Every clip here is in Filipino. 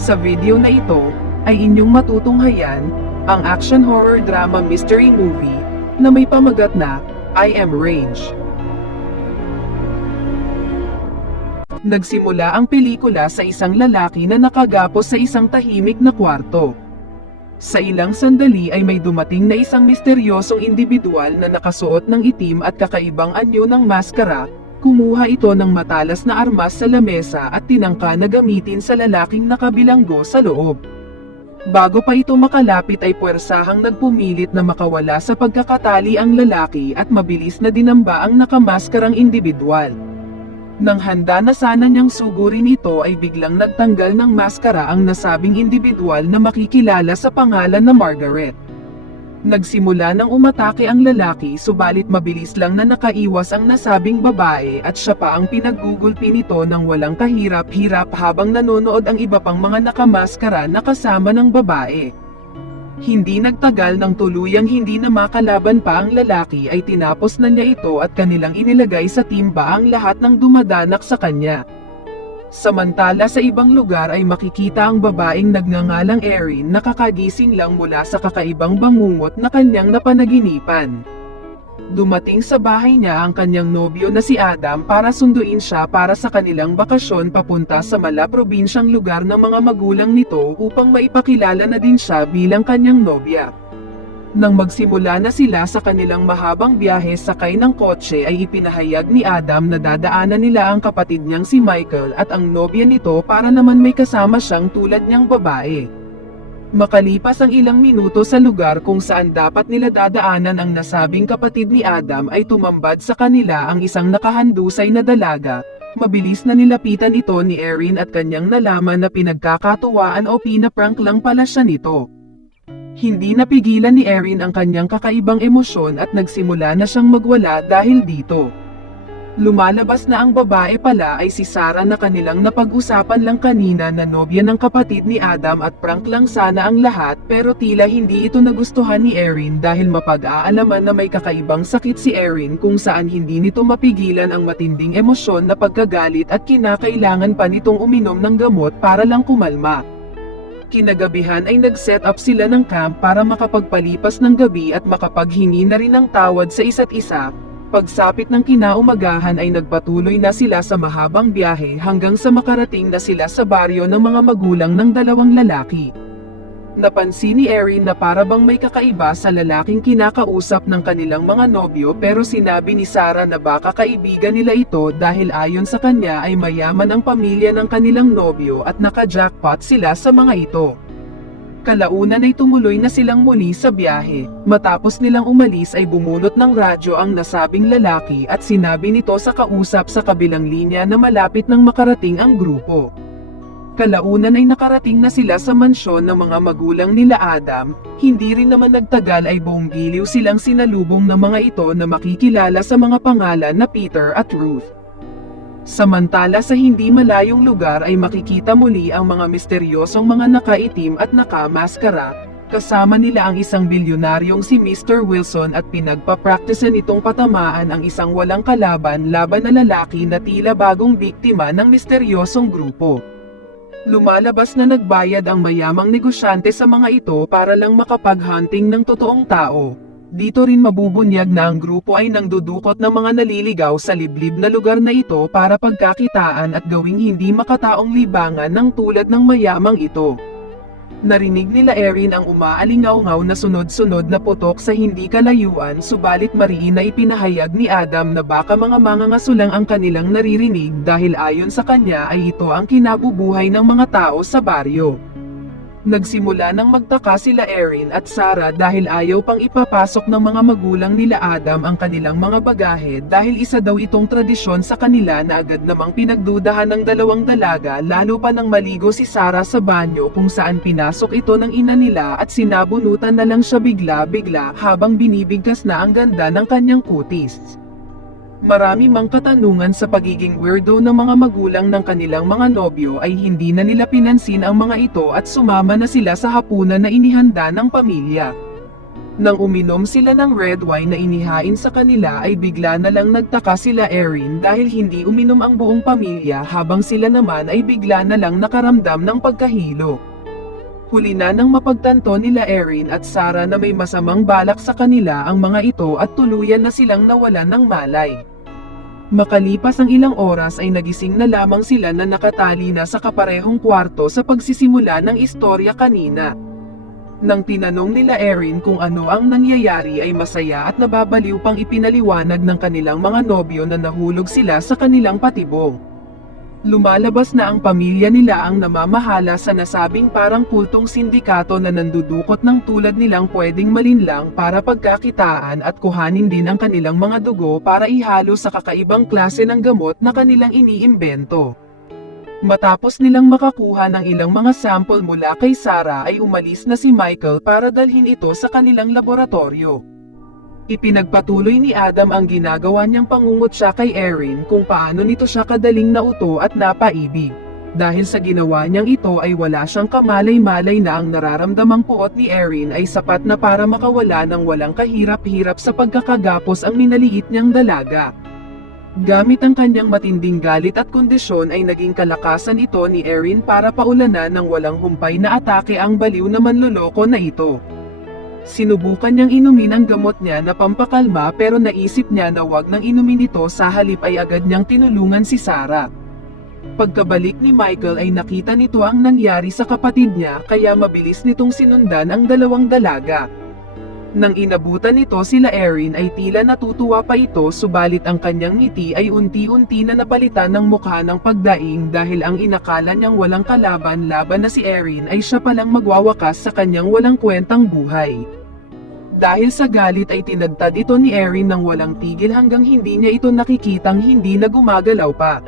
Sa video na ito, ay inyong matutunghayan, ang action horror drama mystery movie, na may pamagat na, I Am Rage. Nagsimula ang pelikula sa isang lalaki na nakagapos sa isang tahimik na kwarto. Sa ilang sandali ay may dumating na isang misteryosong individual na nakasuot ng itim at kakaibang anyo ng maskara. Kumuha ito ng matalas na armas sa lamesa at tinangka na gamitin sa lalaking nakabilanggo sa loob. Bago pa ito makalapit ay puwersahang nagpumilit na makawala sa pagkakatali ang lalaki at mabilis na dinamba ang nakamaskarang individual. Nang handa na sana niyang sugurin ito ay biglang nagtanggal ng maskara ang nasabing individual na makikilala sa pangalan na Margaret. Nagsimula nang umatake ang lalaki subalit mabilis lang na nakaiwas ang nasabing babae at siya pa ang pinaggugulpi nito ng walang kahirap-hirap habang nanonood ang iba pang mga nakamaskara na kasama ng babae. Hindi nagtagal nang tuluyang hindi na makalaban pa ang lalaki ay tinapos na niya ito at kanilang inilagay sa timba ang lahat ng dumadanak sa kanya. Samantala sa ibang lugar ay makikita ang babaeng nagngangalang Erin na kakagising lang mula sa kakaibang bangungot na kanyang napanaginipan. Dumating sa bahay niya ang kanyang nobyo na si Adam para sunduin siya para sa kanilang bakasyon papunta sa probinsyang lugar ng mga magulang nito upang maipakilala na din siya bilang kanyang nobya. Nang magsimula na sila sa kanilang mahabang biyahe sakay ng kotse ay ipinahayag ni Adam na dadaanan nila ang kapatid niyang si Michael at ang nobya nito para naman may kasama siyang tulad niyang babae. Makalipas ang ilang minuto sa lugar kung saan dapat nila dadaanan ang nasabing kapatid ni Adam ay tumambad sa kanila ang isang nakahandusay na dalaga. Mabilis na nilapitan ito ni Erin at kanyang nalaman na pinagkakatuwaan o pinaprank lang pala siya nito. Hindi napigilan ni Erin ang kanyang kakaibang emosyon at nagsimula na siyang magwala dahil dito. Lumalabas na ang babae pala ay si Sarah na kanilang napag-usapan lang kanina na nobya ng kapatid ni Adam at prank lang sana ang lahat pero tila hindi ito nagustuhan ni Erin dahil mapag-aalaman na may kakaibang sakit si Erin kung saan hindi nito mapigilan ang matinding emosyon na pagkagalit at kinakailangan pa nitong uminom ng gamot para lang kumalma. Kinagabihan ay nag-set up sila ng camp para makapagpalipas ng gabi at makapaghingi na rin ng tawad sa isa't isa. Pagsapit ng kinaumagahan ay nagpatuloy na sila sa mahabang biyahe hanggang sa makarating na sila sa baryo ng mga magulang ng dalawang lalaki. Napansin ni Erin na parabang may kakaiba sa lalaking kinakausap ng kanilang mga nobyo pero sinabi ni Sarah na baka kaibigan nila ito dahil ayon sa kanya ay mayaman ang pamilya ng kanilang nobyo at naka-jackpot sila sa mga ito. Kalaunan ay tumuloy na silang muli sa biyahe. Matapos nilang umalis ay bumunot ng radyo ang nasabing lalaki at sinabi nito sa kausap sa kabilang linya na malapit nang makarating ang grupo. Kalaunan ay nakarating na sila sa mansyon ng mga magulang nila Adam, hindi rin naman nagtagal ay buong giliw silang sinalubong ng mga ito na makikilala sa mga pangalan na Peter at Ruth. Samantala sa hindi malayong lugar ay makikita muli ang mga misteryosong mga nakaitim at nakamaskara, kasama nila ang isang bilyonaryong si Mr. Wilson at pinagpapracticean itong patamaan ang isang walang kalaban laban na lalaki na tila bagong biktima ng misteryosong grupo. Lumalabas na nagbayad ang mayamang negosyante sa mga ito para lang makapag-hunting ng totoong tao. Dito rin mabubunyag na ang grupo ay nangdudukot ng mga naliligaw sa liblib na lugar na ito para pagkakitaan at gawing hindi makataong libangan ng tulad ng mayamang ito. Narinig nila Erin ang umaalingaw-ngaw na sunod-sunod na putok sa hindi kalayuan subalit mariin na ipinahayag ni Adam na baka mga mangangaso lang ang kanilang naririnig dahil ayon sa kanya ay ito ang kinabubuhay ng mga tao sa baryo. Nagsimula nang magtaka sila Erin at Sarah dahil ayaw pang ipapasok ng mga magulang nila Adam ang kanilang mga bagahe dahil isa daw itong tradisyon sa kanila na agad namang pinagdudahan ng dalawang dalaga lalo pa nang maligo si Sarah sa banyo kung saan pinasok ito ng ina nila at sinabunutan na lang siya bigla-bigla habang binibigkas na ang ganda ng kanyang kutis. Marami mang katanungan sa pagiging weirdo ng mga magulang ng kanilang mga nobyo ay hindi na nila pinansin ang mga ito at sumama na sila sa hapunan na inihanda ng pamilya. Nang uminom sila ng red wine na inihain sa kanila ay bigla na lang nagtaka sila Erin dahil hindi uminom ang buong pamilya habang sila naman ay bigla na lang nakaramdam ng pagkahilo. Huli na nang mapagtanto nila Erin at Sarah na may masamang balak sa kanila ang mga ito at tuluyan na silang nawalan ng malay. Makalipas ang ilang oras ay nagising na lamang sila na nakatali na sa kaparehong kwarto sa pagsisimula ng istorya kanina. Nang tinanong nila Erin kung ano ang nangyayari ay masaya at nababaliw pang ipinaliwanag ng kanilang mga nobyo na nahulog sila sa kanilang patibong. Lumalabas na ang pamilya nila ang namamahala sa nasabing parang kultong sindikato na nandudukot ng tulad nilang pwedeng malinlang para pagkakitaan at kuhanin din ang kanilang mga dugo para ihalo sa kakaibang klase ng gamot na kanilang iniimbento. Matapos nilang makakuha ng ilang mga sample mula kay Sarah ay umalis na si Michael para dalhin ito sa kanilang laboratorio. Ipinagpatuloy ni Adam ang ginagawa niyang pangungutya kay Erin kung paano nito siya kadaling nauto at napaibig. Dahil sa ginawa niyang ito ay wala siyang kamalay-malay na ang nararamdamang puot ni Erin ay sapat na para makawala ng walang kahirap-hirap sa pagkakagapos ang minaliit niyang dalaga. Gamit ang kanyang matinding galit at kondisyon ay naging kalakasan ito ni Erin para paulanan ng walang humpay na atake ang baliw na manloloko na ito. Sinubukan niyang inumin ang gamot niya na pampakalma pero naisip niya na wag nang inumin ito sa halip ay agad niyang tinulungan si Sarah. Pagkabalik ni Michael ay nakita nito ang nangyari sa kapatid niya kaya mabilis nitong sinundan ang dalawang dalaga. Nang inabutan nito sila Erin ay tila natutuwa pa ito subalit ang kanyang ngiti ay unti-unti na napalitan ng mukha ng pagdaing dahil ang inakala niyang walang kalaban-laban na si Erin ay siya palang magwawakas sa kanyang walang kwentang buhay. Dahil sa galit ay tinadtad ito ni Erin ng walang tigil hanggang hindi niya ito nakikitang hindi na gumagalaw pa.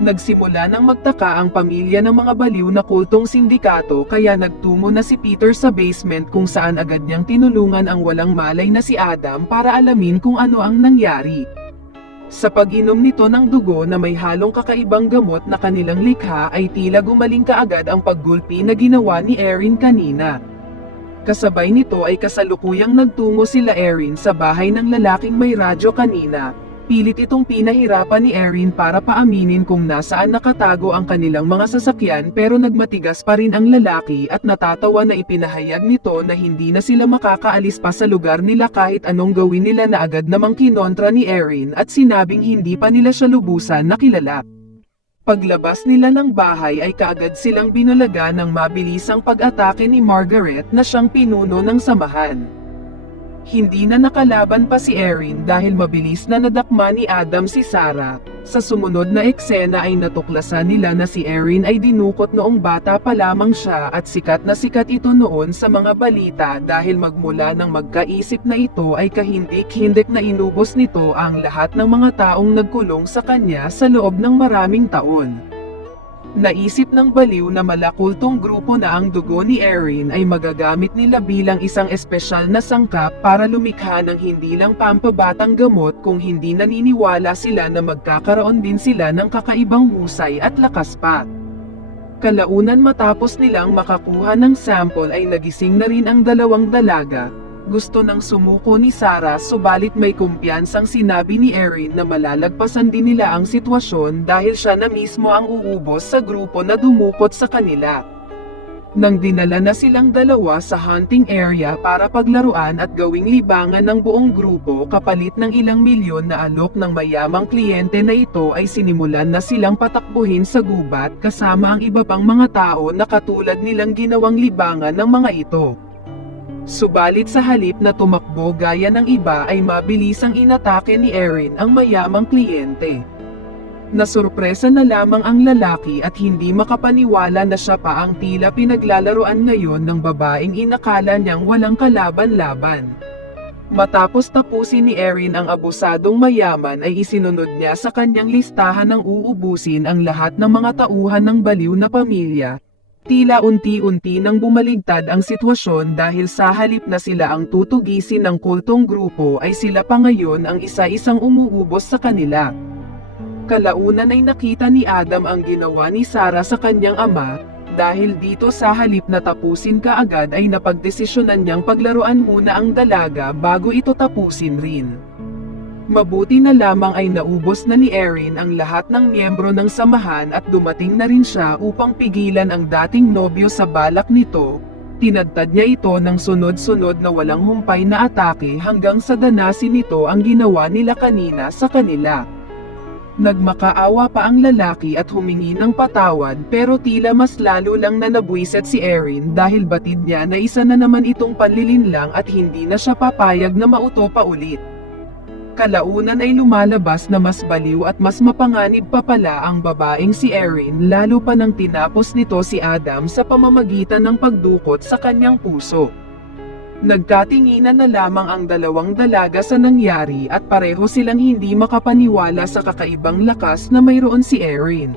Nagsimula ng magtaka ang pamilya ng mga baliw na kultong sindikato kaya nagtungo na si Peter sa basement kung saan agad niyang tinulungan ang walang malay na si Adam para alamin kung ano ang nangyari. Sa pag-inom nito ng dugo na may halong kakaibang gamot na kanilang likha ay tila gumaling kaagad ang paggulpi na ginawa ni Erin kanina. Kasabay nito ay kasalukuyang nagtungo sila Erin sa bahay ng lalaking may radyo kanina. Pilit itong pinahirapan ni Erin para paaminin kung nasaan nakatago ang kanilang mga sasakyan pero nagmatigas pa rin ang lalaki at natatawa na ipinahayag nito na hindi na sila makakaalis pa sa lugar nila kahit anong gawin nila na agad namang kinontra ni Erin at sinabing hindi pa nila siya lubusan na kilala. Paglabas nila ng bahay ay kaagad silang binulaga ng mabilisang pag-atake ni Margaret na siyang pinuno ng samahan. Hindi na nakalaban pa si Erin dahil mabilis na nadakma ni Adam si Sarah. Sa sumunod na eksena ay natuklasan nila na si Erin ay dinukot noong bata pa lamang siya at sikat na sikat ito noon sa mga balita dahil magmula nang magkaisip na ito ay kahindik-hindik na inubos nito ang lahat ng mga taong nagkulong sa kanya sa loob ng maraming taon. Naisip ng baliw na malakultong grupo na ang dugo ni Erin ay magagamit nila bilang isang espesyal na sangkap para lumikha ng hindi lang pampabatang gamot kung hindi naniniwala sila na magkakaroon din sila ng kakaibang husay at lakas pa. Kalaunan matapos nilang makakuha ng sample ay nagising na rin ang dalawang dalaga. Gusto nang sumuko ni Sarah subalit may kumpiyansang sinabi ni Erin na malalagpasan din nila ang sitwasyon dahil siya na mismo ang uubos sa grupo na dumukot sa kanila. Nang dinala na silang dalawa sa hunting area para paglaruan at gawing libangan ng buong grupo kapalit ng ilang milyon na alok ng mayamang kliyente na ito ay sinimulan na silang patakbuhin sa gubat kasama ang iba pang mga tao na katulad nilang ginawang libangan ng mga ito. Subalit sa halip na tumakbo gaya ng iba ay mabilisang inatake ni Erin ang mayamang kliyente. Nasurpresa na lamang ang lalaki at hindi makapaniwala na siya pa ang tila pinaglalaroan ngayon ng babaeng inakala niyang walang kalaban-laban. Matapos tapusin ni Erin ang abusadong mayaman ay isinunod niya sa kanyang listahan ng uubusin ang lahat ng mga tauhan ng baliw na pamilya. Tila unti-unti nang bumaligtad ang sitwasyon dahil sa halip na sila ang tutugisin ng kultong grupo ay sila pa ngayon ang isa-isang umuubos sa kanila. Kalaunan ay nakita ni Adam ang ginawa ni Sarah sa kanyang ama, Dahil dito sa halip na tapusin kaagad ay napagdesisyonan niyang paglaruan muna ang dalaga bago ito tapusin rin. Mabuti na lamang ay naubos na ni Erin ang lahat ng miyembro ng samahan at dumating na rin siya upang pigilan ang dating nobyo sa balak nito. Tinadtad niya ito ng sunod-sunod na walang humpay na atake hanggang sa danasin nito ang ginawa nila kanina sa kanila. Nagmakaawa pa ang lalaki at humingi ng patawad pero tila mas lalo lang na nabwisit si Erin dahil batid niya na isa na naman itong panlilinlang at hindi na siya papayag na mauto pa ulit. Kalaunan ay lumalabas na mas baliw at mas mapanganib pa pala ang babaeng si Erin lalo pa nang tinapos nito si Adam sa pamamagitan ng pagdukot sa kanyang puso. Nagkatinginan na lamang ang dalawang dalaga sa nangyari at pareho silang hindi makapaniwala sa kakaibang lakas na mayroon si Erin.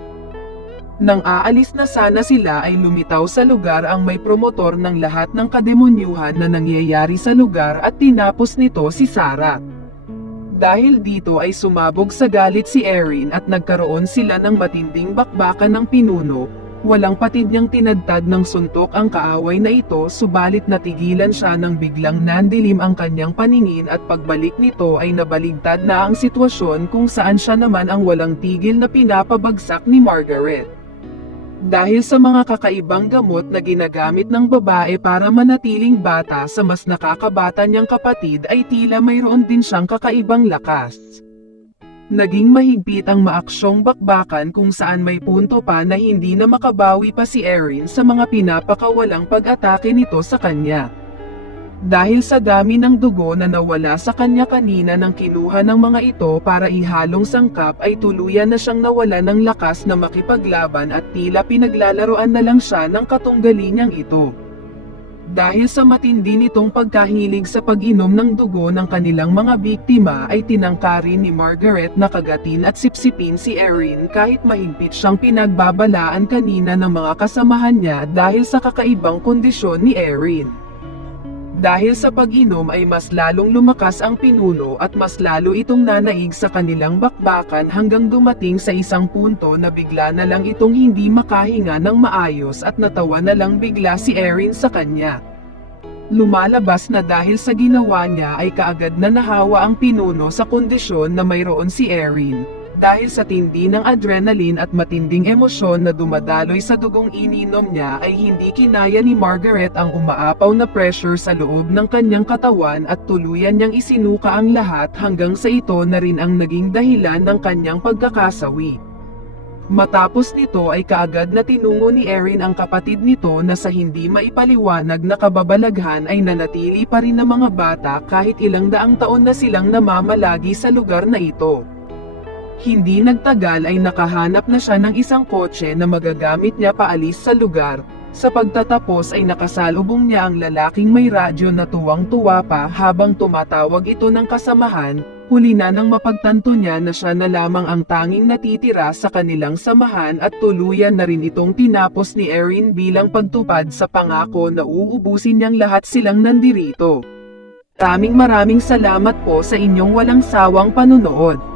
Nang aalis na sana sila ay lumitaw sa lugar ang may promotor ng lahat ng kademonyuhan na nangyayari sa lugar at tinapos nito si Sarah. Dahil dito ay sumabog sa galit si Erin at nagkaroon sila ng matinding bakbakan ng pinuno. Walang patid niyang tinadtad ng suntok ang kaaway na ito subalit natigilan siya nang biglang nandilim ang kanyang paningin at pagbalik nito ay nabaligtad na ang sitwasyon kung saan siya naman ang walang tigil na pinapabagsak ni Margaret. Dahil sa mga kakaibang gamot na ginagamit ng babae para manatiling bata sa mas nakakabata niyang kapatid ay tila mayroon din siyang kakaibang lakas. Naging mahigpit ang maaksyong bakbakan kung saan may punto pa na hindi na makabawi pa si Erin sa mga pinapakawalang pag-atake nito sa kanya. Dahil sa dami ng dugo na nawala sa kanya kanina nang kinuha ng mga ito para ihalong sangkap ay tuluyan na siyang nawala ng lakas na makipaglaban at tila pinaglalaroan na lang siya ng katunggalingang ito. Dahil sa matindi nitong pagkahilig sa pag-inom ng dugo ng kanilang mga biktima ay tinangkarin ni Margaret na kagatin at sipsipin si Erin kahit mahigpit siyang pinagbabalaan kanina ng mga kasamahan niya dahil sa kakaibang kondisyon ni Erin. Dahil sa pag-inom ay mas lalong lumakas ang pinuno at mas lalo itong nanaig sa kanilang bakbakan hanggang dumating sa isang punto na bigla na lang itong hindi makahinga ng maayos at natawa na lang bigla si Erin sa kanya. Lumalabas na dahil sa ginawa niya ay kaagad na nahawa ang pinuno sa kondisyon na mayroon si Erin. Dahil sa tindi ng adrenaline at matinding emosyon na dumadaloy sa dugong ininom niya ay hindi kinaya ni Margaret ang umaapaw na pressure sa loob ng kanyang katawan at tuluyan niyang isinuka ang lahat hanggang sa ito na rin ang naging dahilan ng kanyang pagkakasawi. Matapos nito ay kaagad na tinungo ni Erin ang kapatid nito na sa hindi maipaliwanag na kababalaghan ay nanatili pa rin ng mga bata kahit ilang daang taon na silang namamalagi sa lugar na ito. Hindi nagtagal ay nakahanap na siya ng isang kotse na magagamit niya paalis sa lugar. Sa pagtatapos ay nakasalubong niya ang lalaking may radyo na tuwang-tuwa pa habang tumatawag ito ng kasamahan. Huli na nang mapagtanto niya na siya na lamang ang tanging natitira sa kanilang samahan at tuluyan na rin itong tinapos ni Erin bilang pagtupad sa pangako na uubusin niyang lahat silang nandirito. Maraming salamat po sa inyong walang sawang panunood.